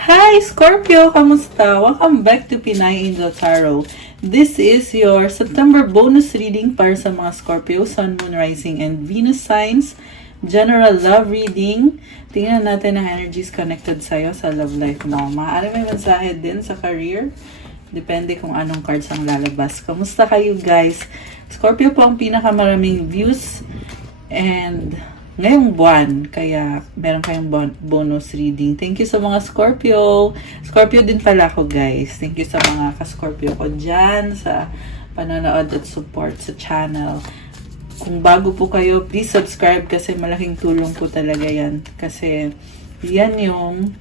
Hi, Scorpio! Kamusta? Welcome back to Pinay Angel Tarot. This is your September bonus reading para sa mga Scorpio, Sun, Moon, Rising, and Venus signs. General love reading. Tingnan natin ang energies connected sa'yo sa love life mo. Maaari may mensahe din sa career. Depende kung anong cards ang lalabas. Kamusta kayo, guys? Scorpio po ang pinakamaraming views and ngayong buwan, kaya meron kayong bonus reading. Thank you sa mga Scorpio. Scorpio din pala ako, guys. Thank you sa mga ka-Scorpio ko dyan, sa panonood at support sa channel. Kung bago po kayo, please subscribe kasi malaking tulong po talaga yan. Kasi yan yung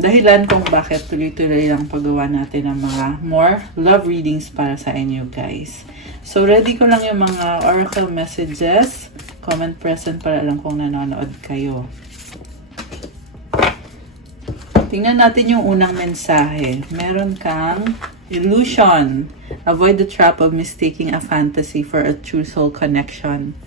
dahilan kung bakit tuloy-tuloy lang paggawa natin ng mga more love readings para sa inyo, guys. So, ready ko lang yung mga oracle messages. Comment present para alam kung nanonood kayo. Tingnan natin yung unang mensahe. Meron kang illusion. Avoid the trap of mistaking a fantasy for a true soul connection.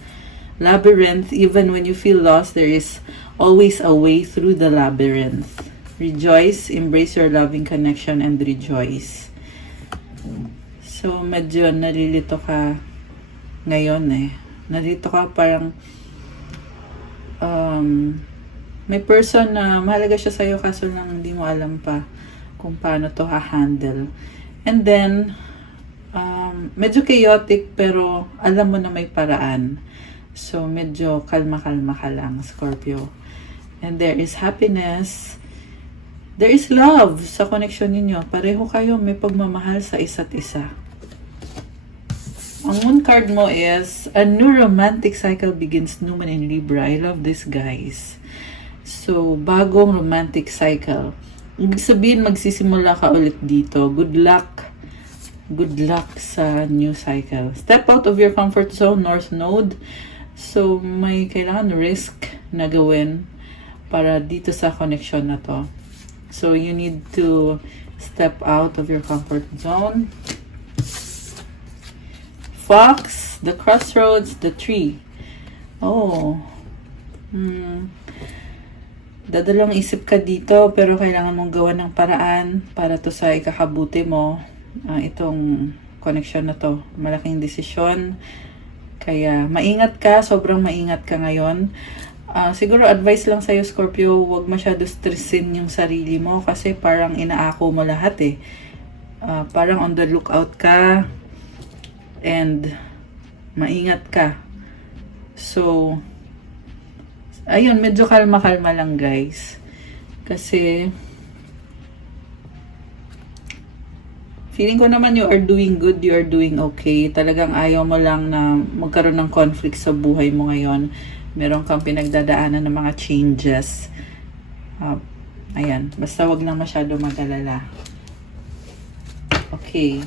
Labyrinth. Even when you feel lost, there is always a way through the labyrinth. Rejoice. Embrace your loving connection and rejoice. So, medyo nalilito ka ngayon eh. Nalilito ka parang may person na mahalaga siya sa'yo kaso lang hindi mo alam pa kung paano to ha-handle. And then, medyo chaotic pero alam mo na may paraan. So, medyo kalma-kalma ka lang, Scorpio. And there is happiness. There is love sa connection ninyo. Pareho kayo may pagmamahal sa isa't isa. Ang moon card mo is, a new romantic cycle begins, new moon in Libra. I love this, guys. So, bagong romantic cycle. Ibig sabihin, magsisimula ka ulit dito. Good luck. Good luck sa new cycle. Step out of your comfort zone, North Node. So, may kailangan risk na gawin para dito sa connection na to. So, you need to step out of your comfort zone. Fox, the crossroads, the tree. Oh. Dadalawang isip ka dito pero kailangan mong gawa ng paraan para to sa ikakabuti mo. Itong connection na to. Malaking desisyon. Kaya maingat ka, sobrang maingat ka ngayon. Siguro advice lang sa'yo, Scorpio, huwag masyado stressin yung sarili mo kasi parang inaako mo lahat eh. Parang on the lookout ka. And maingat ka. So, ayun, medyo kalma-kalma lang, guys. Kasi feeling ko naman you are doing good, you are doing okay. Talagang ayaw mo lang na magkaroon ng conflict sa buhay mo ngayon. Meron kang pinagdadaanan ng mga changes. Ayan, basta wag lang masyado mag-alala. Okay,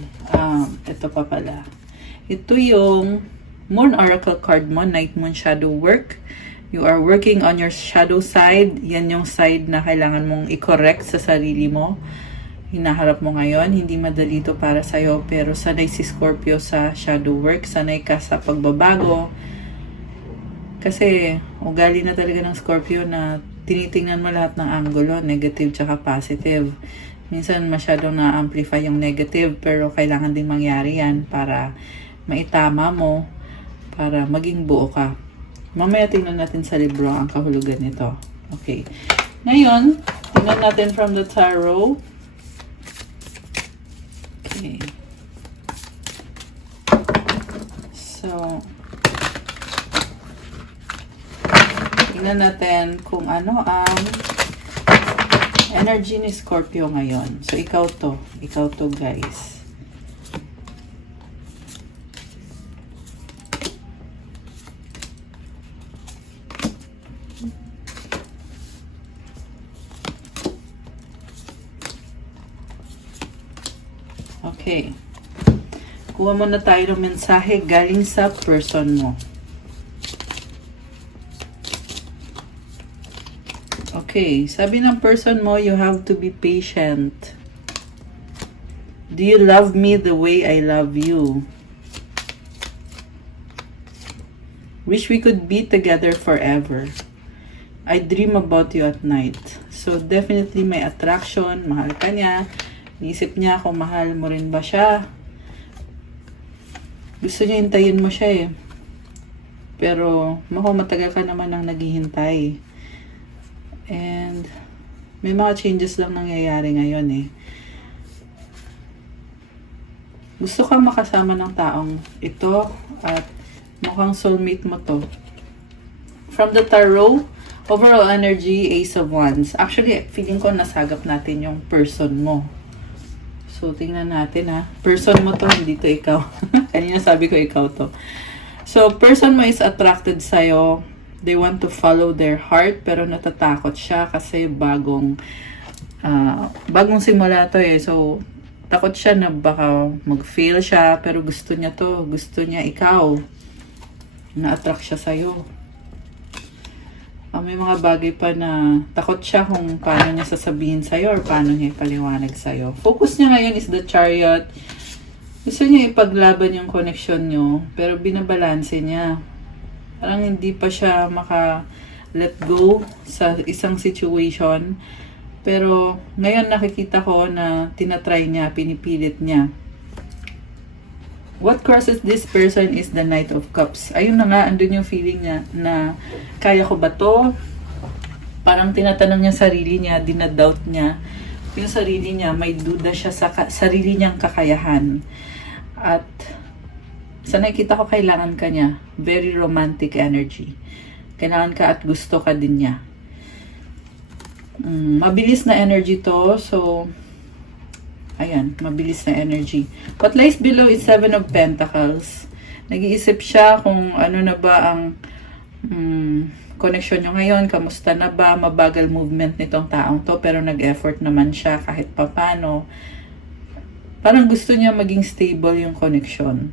ito pa pala. Ito yung Moon Oracle card mo, Night Moon Shadow Work. You are working on your shadow side. Yan yung side na kailangan mong i-correct sa sarili mo. Hinaharap mo ngayon. Hindi madali ito para sa'yo, pero sanay si Scorpio sa shadow work. Sanay ka sa pagbabago. Kasi ugali na talaga ng Scorpio na tinitingnan mo lahat ng angulo, negative tsaka positive. Minsan masyadong na-amplify yung negative, pero kailangan din mangyari yan para maitama mo, para maging buo ka. Mamaya tingnan natin sa libro ang kahulugan nito. Okay. Ngayon, tingnan natin from the tarot. Okay. So, tingnan natin kung ano ang energy ni Scorpio ngayon. So, ikaw to, guys. Okay. Kuha muna tayo ng mensahe galing sa person mo. Okay. Sabi ng person mo, you have to be patient. Do you love me the way I love you? Wish we could be together forever. I dream about you at night. So, definitely may attraction, mahal ka niya. Iisip niya kung mahal mo rin ba siya. Gusto niya hintayin mo siya eh. Pero, matagal ka naman ang naghihintay. And, may mga changes lang nangyayari ngayon eh. Gusto kang makasama ng taong ito at mukhang soulmate mo to. From the tarot, overall energy, Ace of Wands. Actually, feeling ko nasagap natin yung person mo. So, tingnan natin ha. Person mo to, hindi to ikaw. Kanina sabi ko ikaw to. So, person mo is attracted sa'yo. They want to follow their heart, pero natatakot siya kasi bagong simula to eh. So, takot siya na baka mag-fail siya, pero gusto niya to. Gusto niya ikaw. Na-attract siya sa'yo. May mga bagay pa na takot siya kung paano niya sasabihin sa'yo or paano niya ipaliwanag sa'yo. Focus niya ngayon is the Chariot. Gusto niya ipaglaban yung connection nyo, pero binabalanse niya. Parang hindi pa siya maka-let go sa isang situation. Pero ngayon nakikita ko na tinatry niya, pinipilit niya. What crosses this person is the Knight of Cups. Ayun na nga, andun yung feeling niya na kaya ko ba to? Parang tinatanong niya sarili niya, dinadoubt niya. Yung sarili niya, may duda siya sa sarili niyang kakayahan. At sa nakikita ko, kailangan ka niya. Very romantic energy. Kailangan ka at gusto ka din niya. Mabilis na energy to, so ayan, mabilis na energy. What lies below is Seven of Pentacles. Nag-iisip siya kung ano na ba ang connection nyo ngayon, kamusta na ba, mabagal movement nitong taong to, pero nag-effort naman siya kahit papano. Parang gusto niya maging stable yung connection.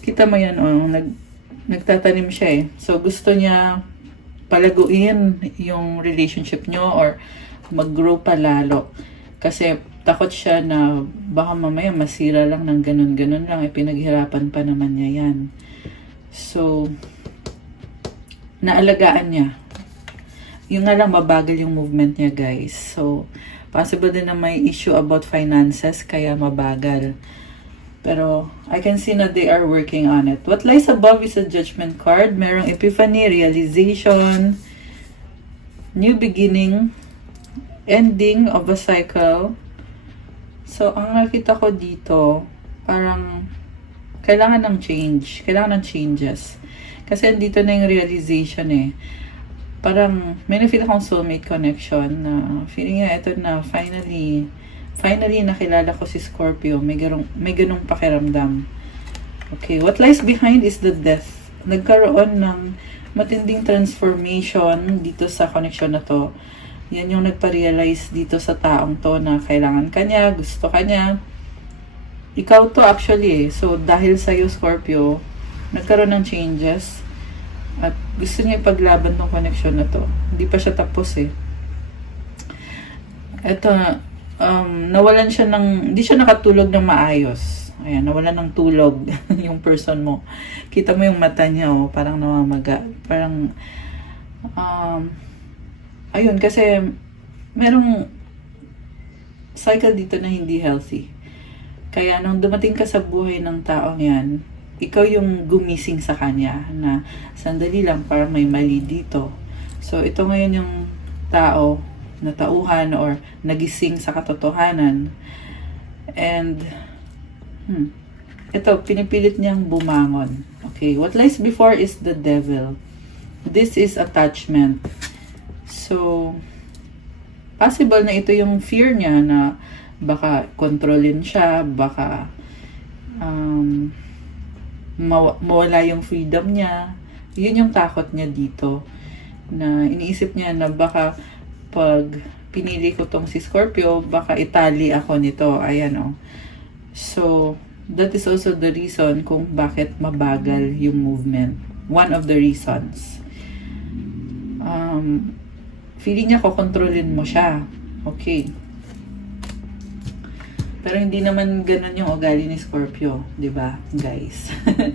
Kita mo yan, nagtatanim siya eh. So, gusto niya palaguin yung relationship nyo or mag-grow pa lalo. Kasi takot siya na baka mamaya masira lang ng ganun-ganun lang. Pinaghirapan pa naman niya yan. So, naalagaan niya. Yung nga lang mabagal yung movement niya, guys. So, possible din na may issue about finances kaya mabagal. Pero, I can see na they are working on it. What lies above is a Judgment card. Merong epiphany, realization, new beginning, ending of a cycle. So, ang nakita ko dito, parang kailangan ng change. Kailangan ng changes. Kasi dito na yung realization eh. Parang may na-feel akong soulmate connection na feeling niya ito na finally nakilala ko si Scorpio. May ganung pakiramdam. Okay, what lies behind is the death. Nagkaroon ng matinding transformation dito sa connection na to. Yan yung nagpa-realize dito sa taong to na kailangan ka niya, gusto ka niya. Ikaw to actually eh. So, dahil sa'yo, Scorpio, nagkaroon ng changes. At gusto niya ipaglaban tong connection na to. Hindi pa siya tapos eh. Ito, nawalan siya hindi siya nakatulog ng maayos. Ayan, nawalan ng tulog yung person mo. Kita mo yung mata niya, oh, parang namamaga. Parang, ayun, kasi merong cycle dito na hindi healthy. Kaya nung dumating ka sa buhay ng taong yan, ikaw yung gumising sa kanya na sandali lang, parang may mali dito. So, ito ngayon yung tao na tauhan or nagising sa katotohanan. And, ito, pinipilit niyang bumangon. Okay, what lies before is the devil. This is attachment. So, possible na ito yung fear niya na baka kontrolin siya, baka mawala yung freedom niya. Yun yung takot niya dito. Na iniisip niya na baka pag pinili ko tong si Scorpio, baka itali ako nito. Ayan o. So, that is also the reason kung bakit mabagal yung movement. One of the reasons. Feeling niya kokontrolin mo siya. Okay. Pero hindi naman ganun yung ugali ni Scorpio, 'di ba, guys?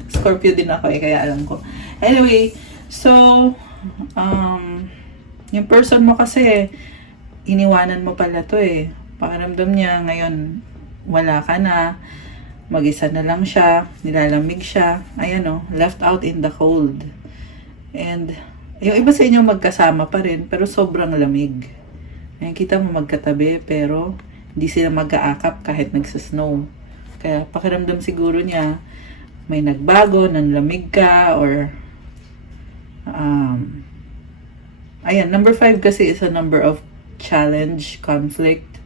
Scorpio din ako kaya alam ko. Anyway, so Yung person mo kasi, iniwanan mo pala to eh. Pakiramdam niya, ngayon, wala ka na. Mag-isa na lang siya. Nilalamig siya. Ayan o, left out in the cold. And, yung iba sa inyo magkasama pa rin, pero sobrang lamig. Ayan, kita mo magkatabi, pero hindi sila mag-aakap kahit nagsasnow. Kaya pakiramdam siguro niya, may nagbago, nanlamig ka, or ayan, number 5 kasi is a number of challenge, conflict,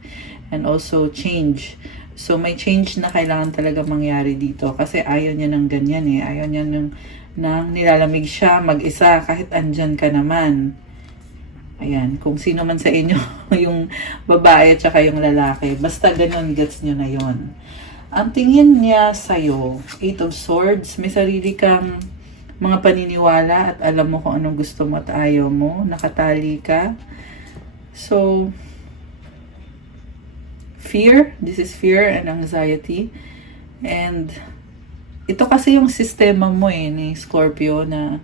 and also change. So, may change na kailangan talaga mangyari dito. Kasi ayaw niya ng ganyan eh. Ayaw niya ng nilalamig siya mag-isa kahit andyan ka naman. Ayan, kung sino man sa inyo, yung babae at saka yung lalaki. Basta ganun, gets nyo na yon. Ang tingin niya sa'yo, 8 of Swords, may sarili kang mga paniniwala at alam mo kung anong gusto mo at ayaw mo. Nakatali ka. So, fear. This is fear and anxiety. And, ito kasi yung sistema mo eh, ni Scorpio na,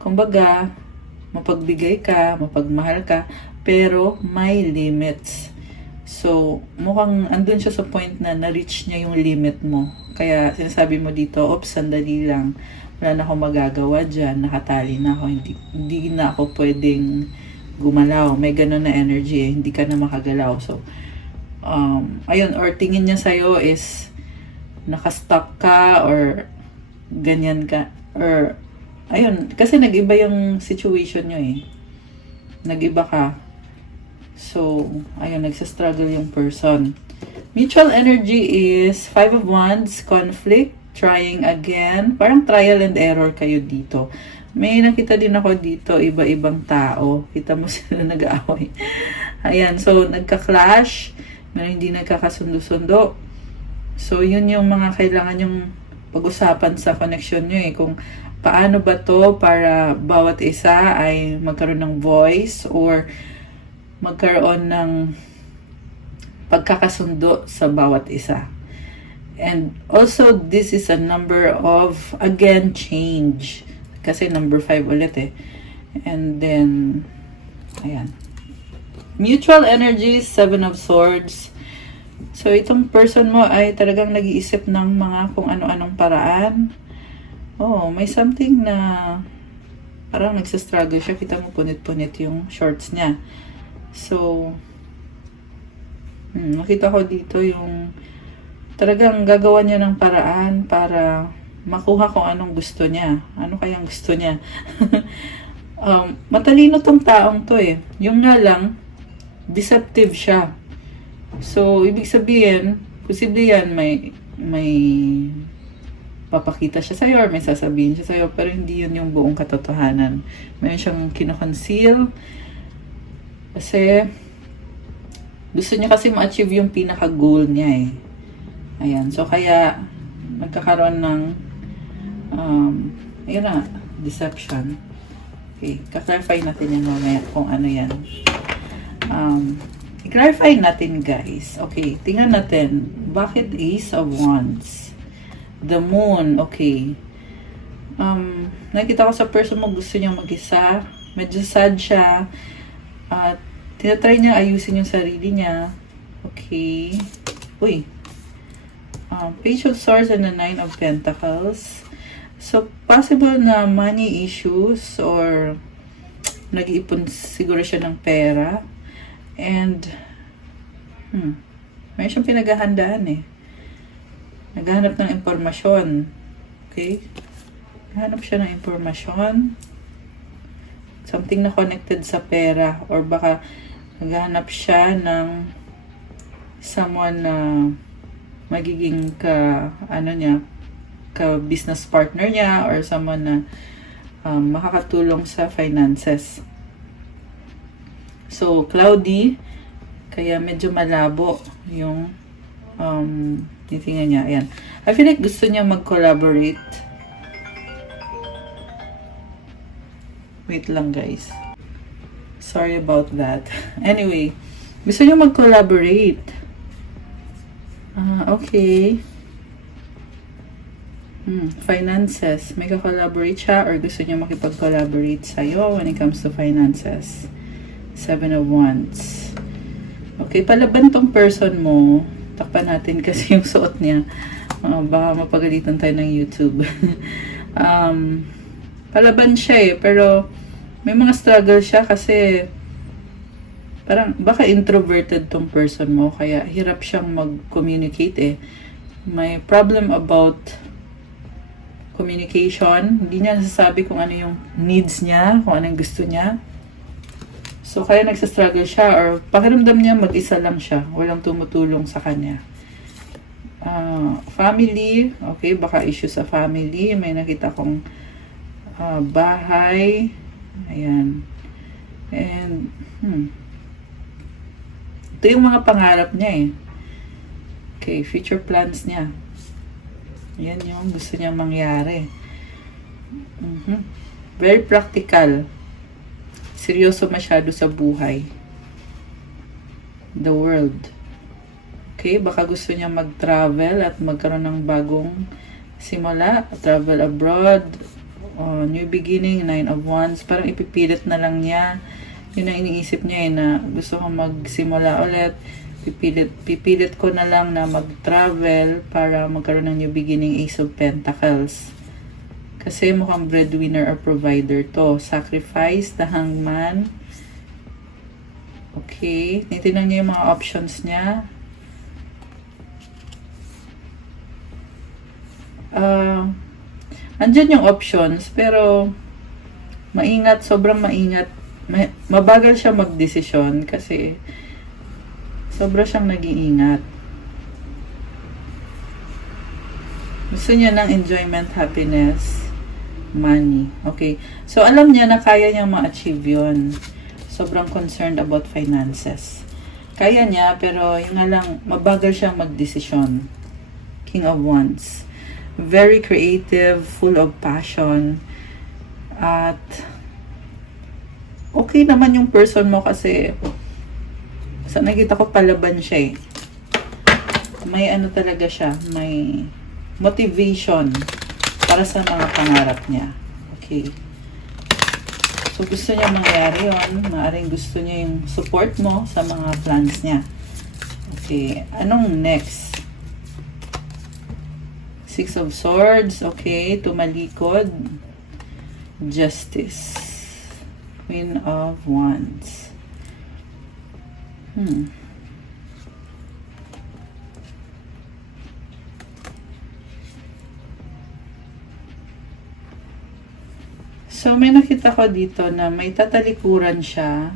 kumbaga, mapagbigay ka, mapagmahal ka, pero may limits. So, mukhang andun siya sa point na na-reach niya yung limit mo. Kaya, sinasabi mo dito, oops, sandali lang. Wala na akong magagawa dyan, nakatali na ako, hindi na ako pwedeng gumalaw. May ganun na energy eh, hindi ka na makagalaw. So, ayun, or tingin niya sa'yo is nakastuck ka or ganyan ka. Or, ayun, kasi nag-iba yung situation nyo eh. Nag-iba ka. So, ayun, nagsastruggle yung person. Mutual energy is 5 of Wands, conflict, trying again. Parang trial and error kayo dito. May nakita din ako dito, iba-ibang tao. Kita mo sila nag-aaway. Ayan, so nagka-clash. Meron hindi nagkakasundo-sundo. So, yun yung mga kailangan yung pag-usapan sa connection nyo eh. Kung paano ba to para bawat isa ay magkaroon ng voice or magkaroon ng pagkakasundo sa bawat isa. And also, this is a number of, again, change. Kasi number 5 ulit eh. And then, ayan. Mutual energy, 7 of Swords. So, itong person mo ay talagang nag-iisip ng mga kung ano-anong paraan. Oh, may something na parang nagsastruggle siya. Kita mo punit-punit yung shorts niya. So, nakita ko dito yung talagang gagawa niya ng paraan para makuha kung anong gusto niya. Ano kayang gusto niya? Matalino tong taong to eh. Yung nga lang, deceptive siya. So, ibig sabihin, posible yan, may papakita siya sa'yo or may sasabihin siya sa'yo, pero hindi yun yung buong katotohanan. Mayroon siyang kinoconceal kasi gusto niya kasi ma-achieve yung pinaka-goal niya eh. Ayan, so kaya nagkakaroon ng ayun na, deception. Okay, kaklarify natin yan mamaya kung ano yan. I-clarify natin guys. Okay, tingnan natin. Bakit Ace of Wands? The Moon, okay. Nakita ko sa person mo gusto niya mag-isa. Medyo sad siya. At tinatry niya ayusin yung sarili niya. Okay. Uy. Page of Swords and the 9 of Pentacles. So, possible na money issues or nag-iipon siguro siya ng pera. And, may siyang pinaghahandaan eh. Naghahanap ng impormasyon. Okay? Naghahanap siya ng impormasyon. Something na connected sa pera. Or baka naghahanap siya ng someone na magiging business partner niya or someone na makakatulong sa finances. So, cloudy, kaya medyo malabo yung titingnan niya. Ayan. I feel like gusto niya mag-collaborate. Wait lang guys. Sorry about that. Anyway, gusto niya mag-collaborate. Okay. Finances. May ka-collaborate siya or gusto niya makipag-collaborate sa'yo when it comes to finances. Seven of Wands. Okay, palaban tong person mo. Takpan natin kasi yung suot niya. Baka mapagalitan tayo ng YouTube. Palaban siya eh, pero may mga struggle siya kasi parang baka introverted tong person mo, kaya hirap siyang mag-communicate eh. May problem about communication. Hindi niya nasasabi kung ano yung needs niya, kung ano yung gusto niya. So, kaya nagsastruggle siya or pakiramdam niya mag-isa lang siya. Walang tumutulong sa kanya. Family. Okay, baka issue sa family. May nakita kong bahay. Ayan. And, ito yung mga pangarap niya eh. Okay, future plans niya. Ayan yung gusto niya mangyari. Very practical. Seryoso masyado sa buhay. The world. Okay, baka gusto niya mag-travel at magkaroon ng bagong simula. Travel abroad. New beginning, 9 of Wands. Parang ipipilit na lang niya. Yun ang iniisip niya na gusto kong magsimula ulit. Pipilit ko na lang na mag-travel para magkaroon ng new beginning. Ace of Pentacles. Kasi mukhang breadwinner or provider to. Sacrifice, the Hangman. Okay. Titignan niya yung mga options niya. Andyan yung options, pero maingat, sobrang maingat. Mabagal siya magdesisyon kasi sobra siyang nag-iingat. Gusto niya ng enjoyment, happiness, money. Okay. So, alam niya na kaya niyang ma-achieve yun. Sobrang concerned about finances. Kaya niya, pero yung nga lang, mabagal siyang magdesisyon. King of Wands. Very creative, full of passion. At, okay naman yung person mo kasi, sa nakita ko palaban siya eh. May ano talaga siya, may motivation para sa mga pangarap niya. Okay. So, gusto niya mangyari yun. Maaring gusto niya yung support mo sa mga plans niya. Okay. Anong next? Six of Swords. Okay. Tumalikod. Justice. Queen of Wands. So, may nakita ko dito na may tatalikuran siya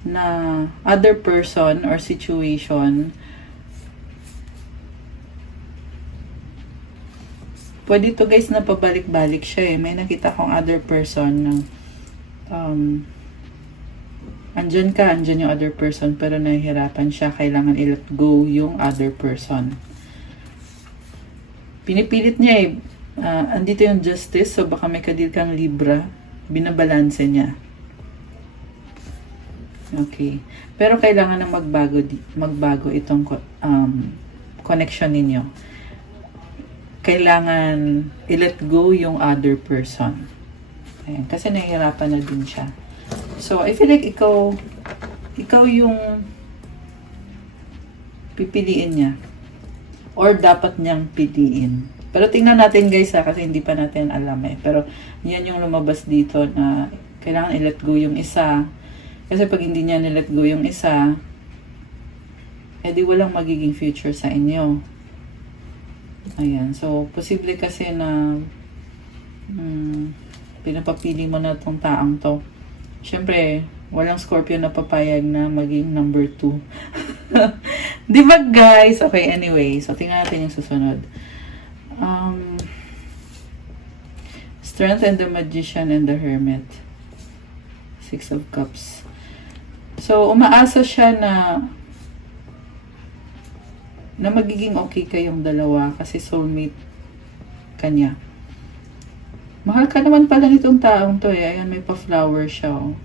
na other person or situation. Pwede to guys na pabalik-balik siya eh. May nakita kong other person na andyan ka, andyan yung other person pero nahihirapan siya. Kailangan i-let go yung other person. Pinipilit niya eh. Andito yung Justice, so baka may kadil kang Libra, binabalanse niya. Okay. Pero kailangan na magbago itong connection ninyo. Kailangan i-let go yung other person. Ayan, kasi nahihirapan na din siya. So, I feel like ikaw yung pipiliin niya. Or dapat niyang piliin. Pero tingnan natin guys kasi hindi pa natin alam eh. Pero yan yung lumabas dito na kailangan i-let go yung isa. Kasi pag hindi niya ni-let go yung isa, edi walang magiging future sa inyo. Ayan. So, posible kasi na pinapapili mo na tong taang to. Siyempre, walang Scorpio na papayag na maging number 2. Di ba guys? Okay, anyway. So, tingnan natin yung susunod. Strength and the Magician and the Hermit. Six of Cups. So, umaasa siya na magiging okay kayong dalawa kasi soulmate kanya. Mahal ka naman pala nitong taong to eh. Ayan, may pa-flower siya. Oh.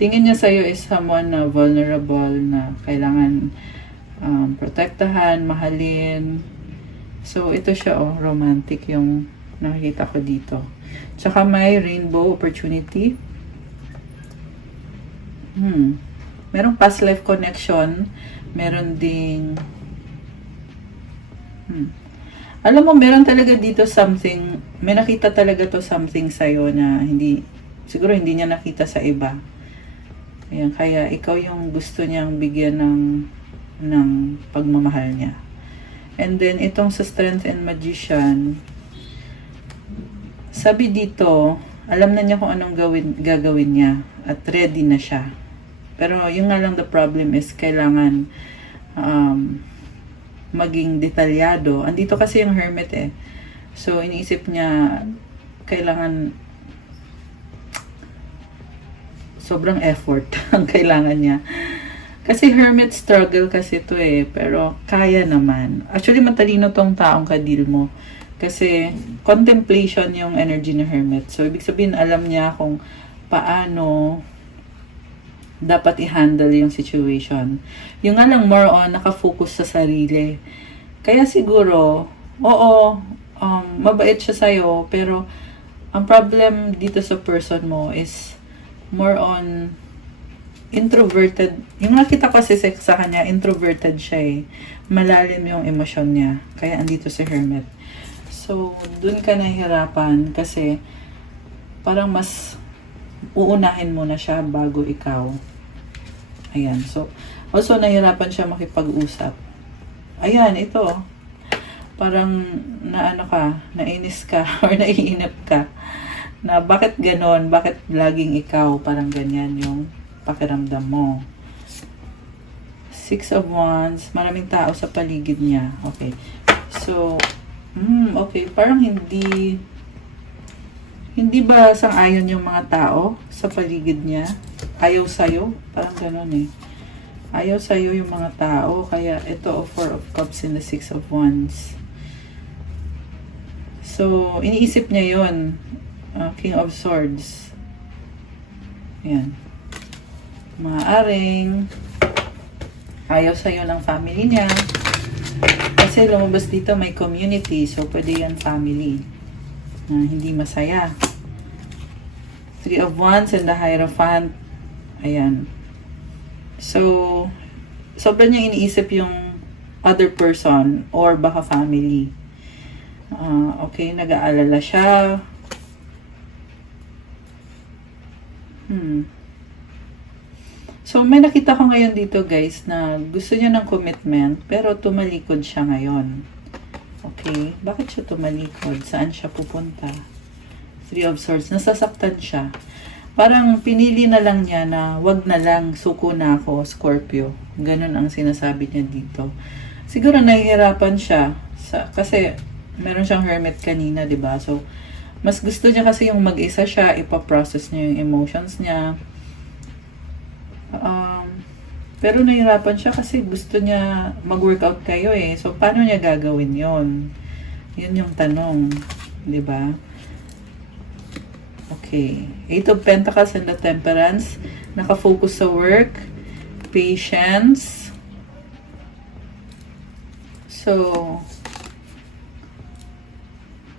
Tingin niya sa'yo is someone na vulnerable na kailangan protektahan, mahalin. So, ito siya, oh, romantic yung nakikita ko dito. Tsaka may rainbow opportunity. Merong past life connection. Meron ding alam mo, meron talaga dito something, may nakita talaga to something sa'yo na siguro hindi niya nakita sa iba. Ayan, kaya ikaw yung gusto niyang bigyan ng pagmamahal niya. And then, itong sa Strength and Magician, sabi dito, alam na niya kung anong gagawin niya at ready na siya. Pero yung nga lang the problem is kailangan maging detalyado. Andito kasi yung Hermit eh. So, iniisip niya, kailangan sobrang effort ang kailangan niya. Kasi Hermit struggle kasi to eh. Pero, kaya naman. Actually, matalino tong taong kadil mo. Kasi, contemplation yung energy ni Hermit. So, ibig sabihin, alam niya kung paano dapat i-handle yung situation. Yung nga lang more on nakafocus sa sarili. Kaya siguro, mabait siya sa'yo, pero ang problem dito sa person mo is more on introverted. Yung nakita ko kasi sa kanya, introverted siya eh. Malalim yung emosyon niya. Kaya andito si Hermit. So, dun ka nahihirapan kasi parang mas uunahin mo na siya bago ikaw. Ayan. So, also nahirapan siya makipag-usap. Ayan, ito. Parang nainis ka or naiinip ka. Na bakit ganon? Bakit laging ikaw? Parang ganyan yung pakiramdam mo. 6 of Wands. Maraming tao sa paligid niya. Okay. So, okay. Parang hindi ba sang-ayon yung mga tao sa paligid niya? Ayaw sa'yo? Parang gano'n eh. Ayaw sa'yo yung mga tao. Kaya ito, 4 of Cups and the 6 of Wands. So, iniisip niya yun. King of Swords. Ayan. Maaaring ayaw sa'yo ng family niya. Kasi lumabas dito may community. So, pwede yan family. Hindi masaya. 3 of Wands and the Hierophant. Ayan. So, sobrang niya iniisip yung other person or baka family. Okay, nag-aalala siya. So, may nakita ko ngayon dito guys na gusto niya ng commitment pero tumalikod siya ngayon. Okay, bakit siya tumalikod? Saan siya pupunta? 3 of Swords, nasasaktan siya. Parang pinili na lang niya na wag na lang, suko na ako, Scorpio. Ganun ang sinasabi niya dito. Siguro nahihirapan siya kasi meron siyang Hermit kanina, 'di ba? So mas gusto niya kasi yung mag-isa siya, ipa-process niya yung emotions niya. Pero nahihirapan siya kasi gusto niya mag-workout kayo eh. So paano niya gagawin 'yon? 'Yun yung tanong, 'di ba? Okay. 8 of Pentacles and the Temperance. Nakafocus sa work. Patience. So,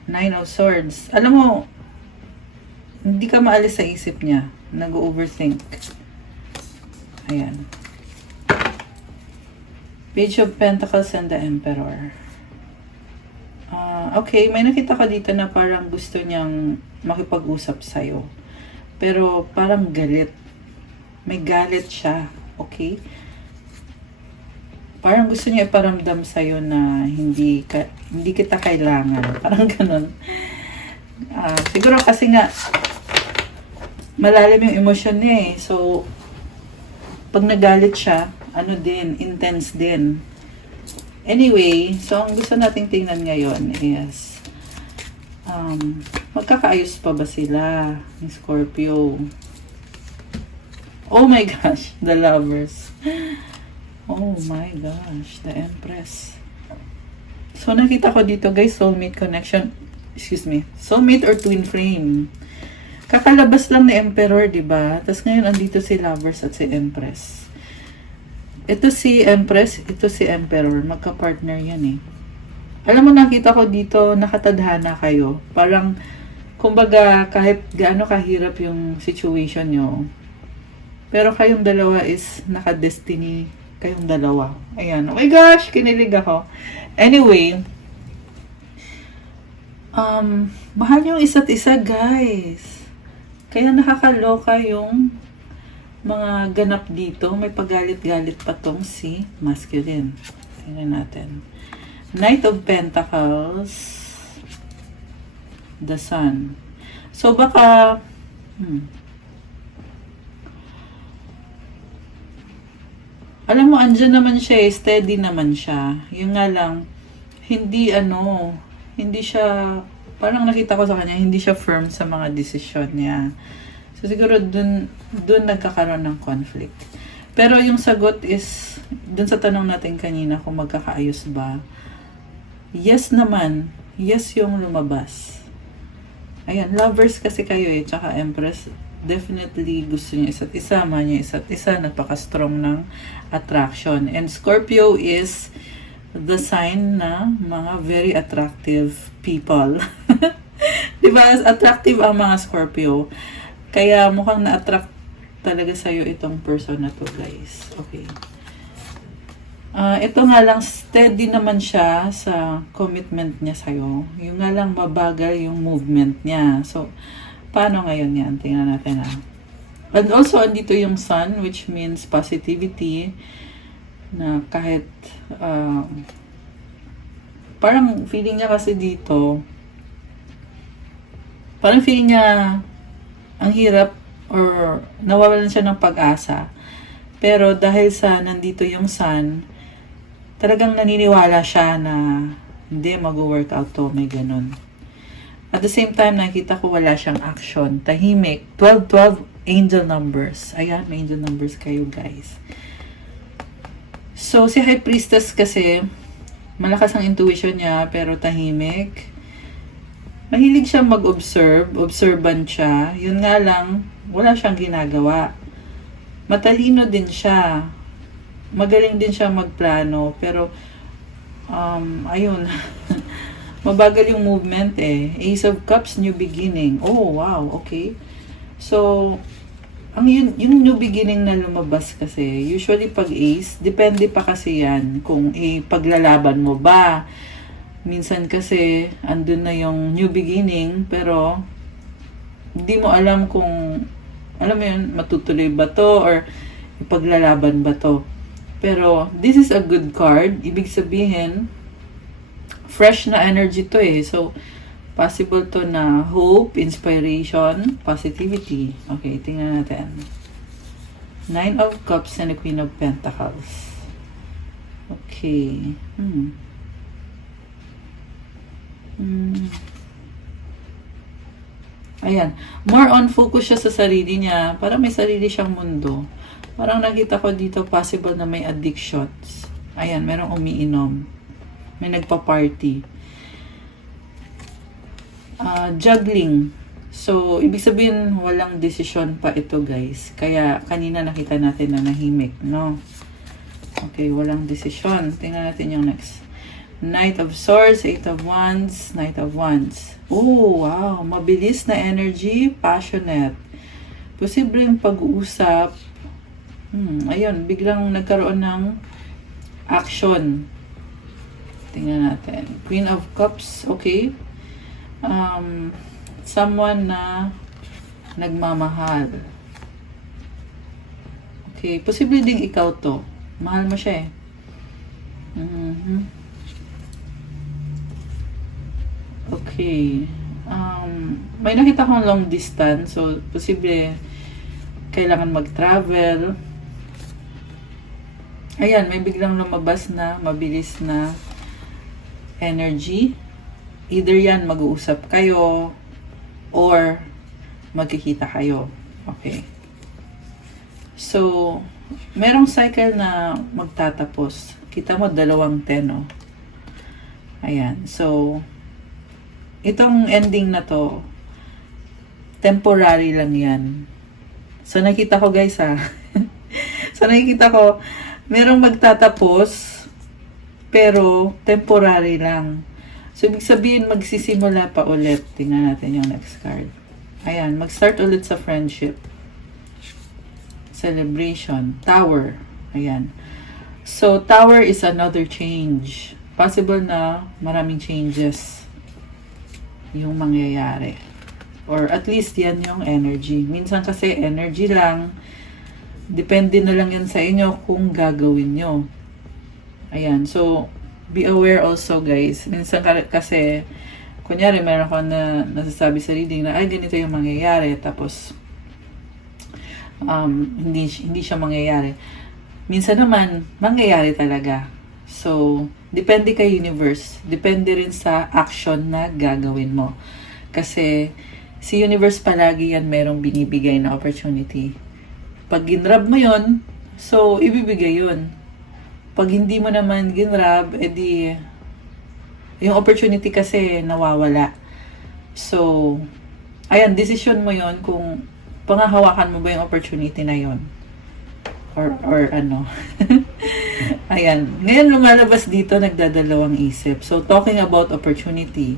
9 of Swords. Alam mo, hindi ka maalis sa isip niya. Nag-overthink. Ayan. Page of Pentacles and the Emperor. Okay, may nakita ka dito na parang gusto niyang makipag-usap sa'yo. Pero parang galit. May galit siya. Okay? Parang gusto niya iparamdam sa'yo na hindi kita kailangan. Parang ganun. Siguro kasi nga malalim yung emosyon niya eh. So, pag nagalit siya, intense din. Anyway, so ang gusto nating tingnan ngayon is magkakaayos pa ba sila ni Scorpio? Oh my gosh, the Lovers. Oh my gosh, the Empress. So nakita ko dito guys, soulmate connection. Excuse me, soulmate or twin flame. Kakalabas lang ni Emperor, 'di ba? Tapos ngayon andito si Lovers at si Empress. Ito si Empress, ito si Emperor. Magka-partner yan eh. Alam mo, nakita ko dito, nakatadhana kayo. Parang, kumbaga, kahit gaano kahirap yung situation nyo, Pero kayong dalawa is naka-destiny kayong dalawa. Ayan. Oh my gosh, kinilig ako. Anyway, mahal yung isa't isa, guys. Kaya nakakaloka yung mga ganap dito. May pagalit-galit pa tong si masculine. Tingnan natin. Knight of Pentacles. The Sun. So, baka alam mo, andyan naman siya eh. Steady naman siya. Yung nga lang, hindi siya, parang nakita ko sa kanya, hindi siya firm sa mga desisyon niya. So, siguro dun nagkakaroon ng conflict. Pero yung sagot is, dun sa tanong natin kanina kung magkakaayos ba, yes naman. Yes yung lumabas. Ayan, lovers kasi kayo eh, tsaka Empress. Definitely gusto niya isa't isa, mahal niya isa't isa, napaka-strong ng attraction. And Scorpio is the sign na mga very attractive people. Diba? Attractive ang mga Scorpio. Kaya mukhang na-attract talaga sa'yo itong person na to, guys. Okay. Ito nga lang, steady naman siya sa commitment niya sa'yo. Yung nga lang mabagal yung movement niya. So, paano ngayon yan? Tingnan natin ha. And also, andito yung Sun, which means positivity, na kahit, parang feeling niya kasi dito, parang feeling niya, ang hirap, or nawawalan siya ng pag-asa. Pero dahil sa nandito yung Sun, talagang naniniwala siya na hindi mag-workout to, may ganun. At the same time, nakita ko wala siyang action. Tahimik. 12 angel numbers. Ayan, may angel numbers kayo, guys. So, si High Priestess kasi, malakas ang intuition niya, pero tahimik. Mahilig siya mag-observe. Observant siya. Yun nga lang, wala siyang ginagawa. Matalino din siya. Magaling din siya magplano. Pero, ayun. Mabagal yung movement eh. Ace of Cups, new beginning. Oh, wow. Okay. So, yung new beginning na lumabas kasi, usually pag Ace, depende pa kasi yan kung paglalaban mo ba. Minsan kasi, andun na yung new beginning, pero hindi mo alam kung, alam mo yun, matutuloy ba to or ipaglalaban ba to. Pero, this is a good card. Ibig sabihin, fresh na energy to eh. So, possible to na hope, inspiration, positivity. Okay, tingnan natin. 9 of Cups and the Queen of Pentacles. Okay. Ayan. More on focus siya sa sarili niya. Parang may sarili siyang mundo. Parang nakita ko dito possible na may addictions. Ayan, merong umiinom. May nagpa-party. Juggling. So, ibig sabihin, walang desisyon pa ito, guys. Kaya, kanina nakita natin na nahimik, no? Okay, walang desisyon. Tingnan natin yung next. Knight of Swords, 8 of Wands, Knight of Wands. Oh, wow. Mabilis na energy, passionate. Posibleng pag-uusap. Ayun, biglang nagkaroon ng action. Tingnan natin. Queen of Cups, okay. Someone na nagmamahal. Okay, posible ding ikaw to. Mahal mo siya eh. Okay. May nakita kong long distance, so posible kailangan mag-travel. Ayan, may biglang lumabas na mabilis na energy. Either yan, mag-uusap kayo or magkikita kayo. Okay. So, merong cycle na magtatapos. Kita mo, 2 10, oh. Ayan. So, itong ending na to, temporary lang yan. So, nakita ko, guys, ha. So, nakikita ko, merong magtatapos, pero temporary lang. So, ibig sabihin, magsisimula pa ulit. Tingnan natin yung next card. Ayan, mag-start ulit sa friendship. celebration. Tower. Ayan. So, tower is another change. Possible na maraming changes yung mangyayari. Or at least yan yung energy. Minsan kasi energy lang. Depende na lang yan sa inyo kung gagawin nyo. Ayan. So, be aware also guys. Minsan kasi, kunyari meron ako na nasasabi sa reading na ay ganito yung mangyayari. Tapos, hindi siya mangyayari. Minsan naman, mangyayari talaga. So, depende kay universe. Depende rin sa action na gagawin mo. Kasi, si universe palagi yan merong binibigay na opportunity. Pag ginrab mo yon, so, ibibigay yun. Pag hindi mo naman ginrab, edi, yung opportunity kasi nawawala. So, ayan, decision mo yon kung pangahawakan mo ba yung opportunity na yon. Or ano. Ayan. Ngayon lumalabas dito, nagdadalawang isip. So, talking about opportunity.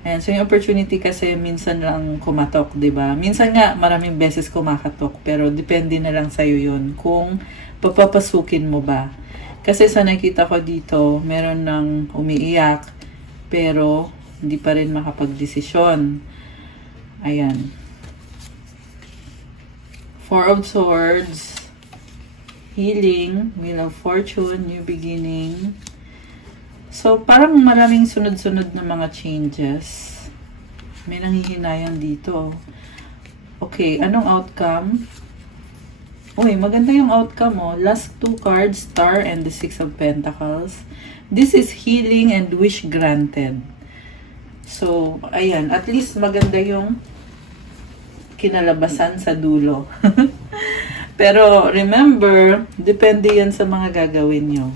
Ayan. So, yung opportunity kasi minsan lang kumatok, di ba? Minsan nga, maraming beses kumakatok. Pero, depende na lang sa'yo yun kung papapasukin mo ba. Kasi sa nakita ko dito, meron ng umiiyak, pero hindi pa rin makapag-desisyon. Ayan. Four of Swords, healing, Wheel of Fortune, new beginning. So, parang maraming sunod-sunod na mga changes. May nanghihinayang dito. Okay, anong outcome? Uy, maganda yung outcome mo. Last two cards, Star and the Six of Pentacles. This is healing and wish granted. So, ayan. At least maganda yung kinalabasan sa dulo. Pero, remember, depende yan sa mga gagawin nyo.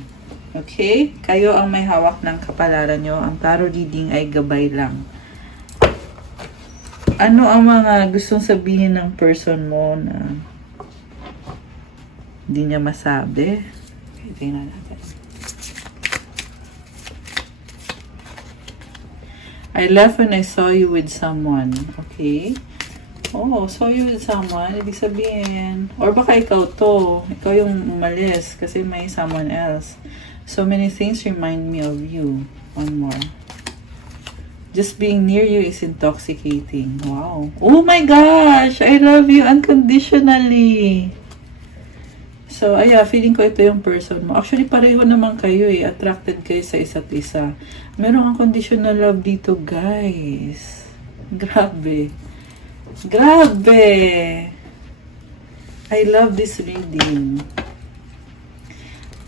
Okay? Kayo ang may hawak ng kapalaran nyo. Ang tarot reading ay gabay lang. Ano ang mga gustong sabihin ng person mo na hindi niya masabi? Okay, tingnan natin. I left when I saw you with someone. Okay? Oh, saw you with someone. Ibig sabihin, or baka ikaw to. Ikaw yung umalis kasi may someone else. So many things remind me of you. One more. Just being near you is intoxicating. Wow. Oh my gosh! I love you unconditionally. So, feeling ko ito yung person mo. Actually, pareho naman kayo eh. Attracted kayo sa isa't isa. Merong unconditional love dito, guys. Grabe. Grabe! I love this reading.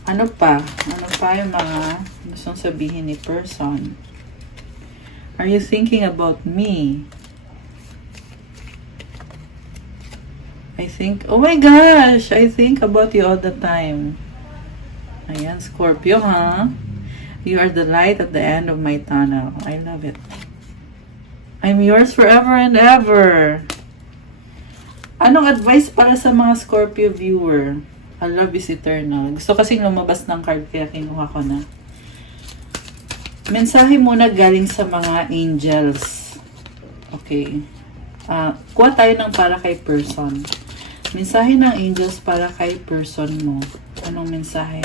Ano pa? Ano pa yung mga gustong sabihin ni person? Are you thinking about me? I think, oh my gosh! I think about you all the time. Ayan, Scorpio, ha? You are the light at the end of my tunnel. I love it. I'm yours forever and ever. Anong advice para sa mga Scorpio viewer? A love is eternal. Gusto kasing lumabas ng card kaya kinuha ko na. Mensahe muna galing sa mga angels. Okay. Kuha tayo ng para kay person. Mensahe ng angels para kay person mo. Anong mensahe?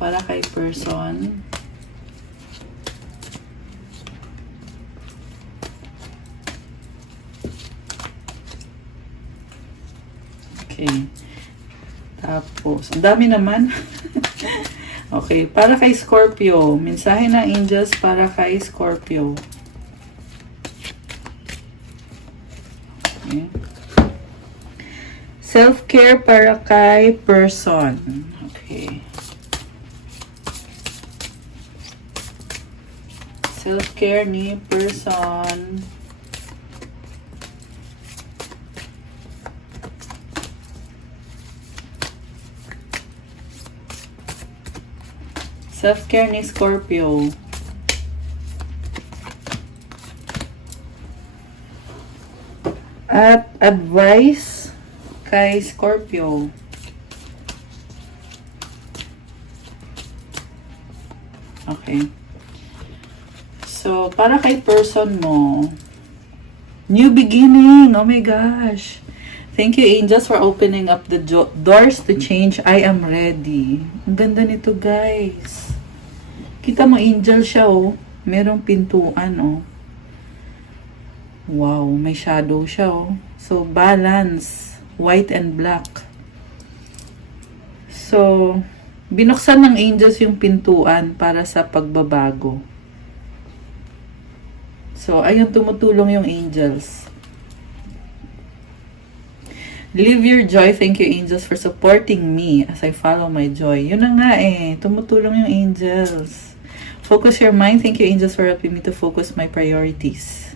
Para kay person. Okay. Tapos, ang dami naman. Okay, para kay Scorpio. Mensahe ng angels para kay Scorpio. Okay. Self-care para kay person. Okay. Self-care ni person. Self-care ni Scorpio. At advice kay Scorpio. Okay. So, para kay person mo, new beginning. Oh my gosh. Thank you, angels, for opening up the doors to change. I am ready. Ang ganda nito, guys. Kita mo, angel siya, oh. Merong pintuan, oh. Wow, may shadow siya, oh. So, balance. White and black. So, binuksan ng angels yung pintuan para sa pagbabago. So, ayun, tumutulong yung angels. Live your joy. Thank you, angels, for supporting me as I follow my joy. Yun na nga eh. Tumutulong yung angels. Focus your mind. Thank you, angels, for helping me to focus my priorities.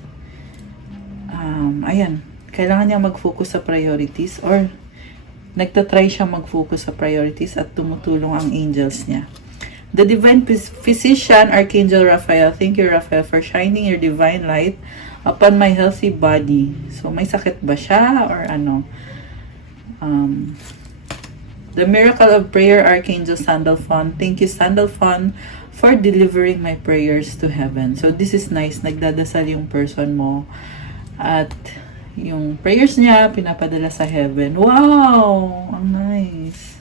Ayan. Kailangan niya mag-focus sa priorities or nagtatry siya mag-focus sa priorities at tumutulong ang angels niya. The Divine Physician, Archangel Raphael. Thank you, Raphael, for shining your divine light upon my healthy body. So, may sakit ba siya or ano? The Miracle of Prayer, Archangel Sandalphon. Thank you, Sandalphon, for delivering my prayers to heaven. So, this is nice. Nagdadasal yung person mo. At yung prayers niya, pinapadala sa heaven. Wow! Ang nice.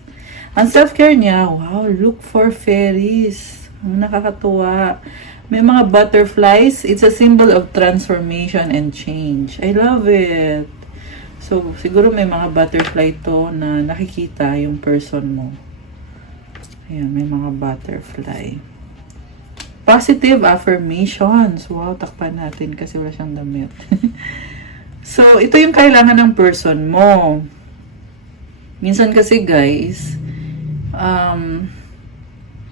Ang self-care niya, wow, look for fairies. Ang nakakatuwa. May mga butterflies. It's a symbol of transformation and change. I love it. So, siguro may mga butterfly to na nakikita yung person mo. Ayan, may mga butterfly. Positive affirmations. Wow, takpan natin kasi wala siyang damit. So, ito yung kailangan ng person mo. Minsan kasi guys,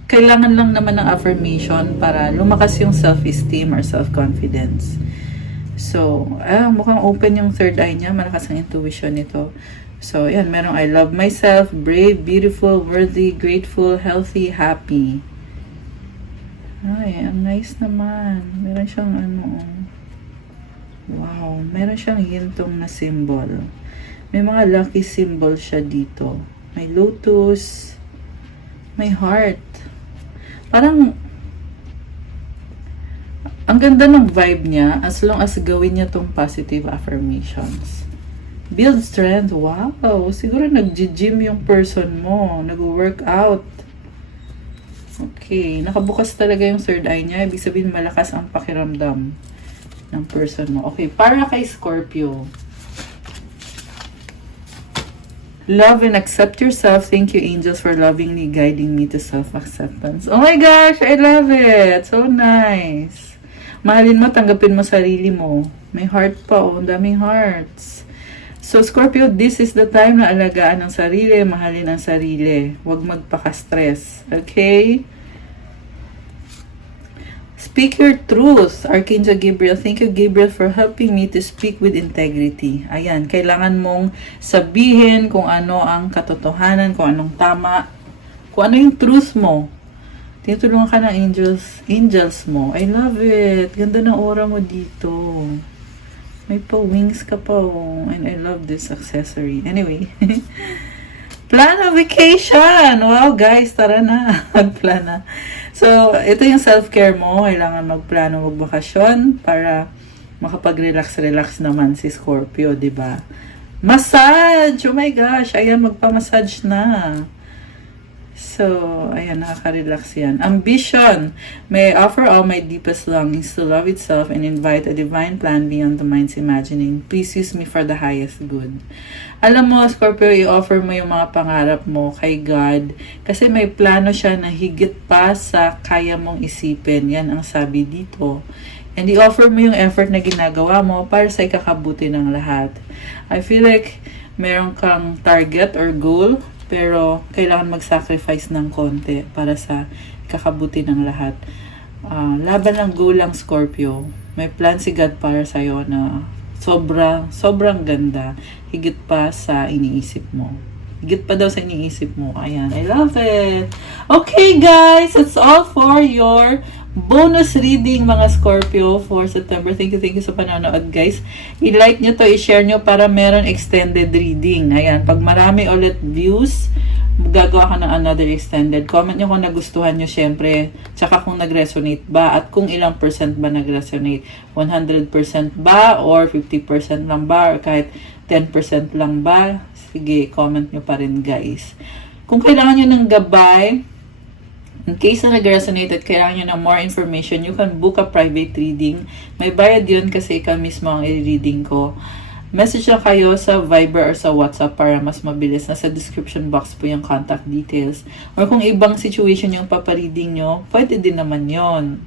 kailangan lang naman ng affirmation para lumakas yung self-esteem or self-confidence. So, mukhang open yung third eye niya. Malakas ang intuition nito. So, yan. Merong I love myself, brave, beautiful, worthy, grateful, healthy, happy. Ay, ang nice naman. Meron siyang wow. Meron siyang hintong na symbol. May mga lucky symbol siya dito. May lotus. May heart. Parang ang ganda ng vibe niya as long as gawin niya tong positive affirmations. Build strength. Wow. Siguro nag-gym yung person mo. Nag-workout. Okay. Nakabukas talaga yung third eye niya. Ibig sabihin malakas ang pakiramdam ng person mo. Okay. Para kay Scorpio. Love and accept yourself. Thank you, angels, for lovingly guiding me to self-acceptance. Oh my gosh! I love it! So nice! Mahalin mo, tanggapin mo sarili mo. May heart pa, oh. Ang daming hearts. So, Scorpio, this is the time na alagaan ang sarili, mahalin ang sarili. Huwag magpaka-stress. Okay? Speak your truth. Archangel Gabriel, thank you, Gabriel, for helping me to speak with integrity. Ayan, kailangan mong sabihin kung ano ang katotohanan, kung anong tama, kung ano yung truth mo. Tinutulungan ka ng angels mo. I love it. Ganda ng aura mo dito. May pa-wings ka pa, oh. And I love this accessory. Anyway. Plan a vacation! Wow, guys, tara na. Magplan na. So, ito yung self-care mo. Kailangan magplano, magbakasyon para makapag-relax-relax naman si Scorpio, di ba? Massage! Oh my gosh! Ayan, magpa-massage na. So, ayan, nakaka-relax yan. Ambition. May I offer all my deepest longings to love itself and invite a divine plan beyond the mind's imagining. Please use me for the highest good. Alam mo, Scorpio, i-offer mo yung mga pangarap mo kay God kasi may plano siya na higit pa sa kaya mong isipin. Yan ang sabi dito. And i-offer mo yung effort na ginagawa mo para sa ikakabuti ng lahat. I feel like meron kang target or goal, pero kailangan mag-sacrifice ng konti para sa kakabuti ng lahat. Laban ng gulang, Scorpio. May plan si God para sa'yo na sobrang ganda. Higit pa sa iniisip mo. Higit pa daw sa iniisip mo. Ayan, I love it. Okay, guys, that's all for your bonus reading, mga Scorpio, for September. Thank you sa panonood, guys. I-like nyo to, i-share nyo para meron extended reading. Ayan, pag marami ulit views, gagawa ka ng another extended. Comment nyo kung nagustuhan nyo syempre. Tsaka kung nag-resonate ba at kung ilang percent ba nag-resonate. 100% ba or 50% lang ba or kahit 10% lang ba? Sige, comment nyo pa rin guys. Kung kailangan nyo ng gabay, in case na nag-resonate at kailangan nyo ng more information, you can book a private reading. May bayad yun kasi ikaw mismo ang i-reading ko. Message lang kayo sa Viber or sa WhatsApp para mas mabilis. Nasa description box po yung contact details. Or kung ibang situation yung papareading nyo, pwede din naman yon.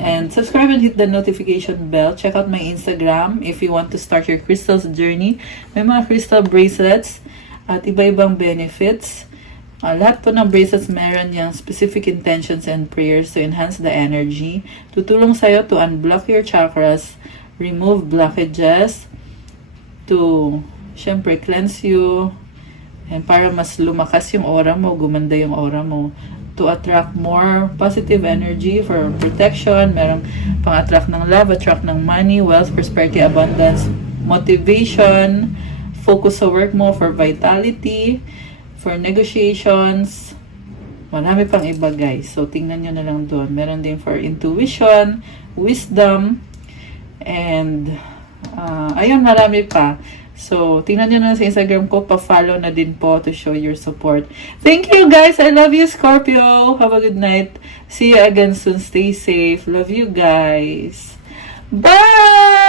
And subscribe and hit the notification bell. Check out my Instagram if you want to start your crystals journey. May mga crystal bracelets at iba-ibang benefits. Lahat po ng bracelets meron yung specific intentions and prayers to enhance the energy. Tutulong sa'yo to unblock your chakras, remove blockages, to, syempre, cleanse you, and para mas lumakas yung aura mo, gumanda yung aura mo, to attract more positive energy for protection, merong pang-attract ng love, attract ng money, wealth, prosperity, abundance, motivation, focus sa work mo for vitality, for negotiations, marami pang iba guys. So, tingnan nyo na lang doon. Meron din for intuition, wisdom, and ayun, marami pa. So, tingnan nyo na sa Instagram ko. Pa-follow na din po to show your support. Thank you guys. I love you, Scorpio. Have a good night. See you again soon. Stay safe. Love you guys. Bye!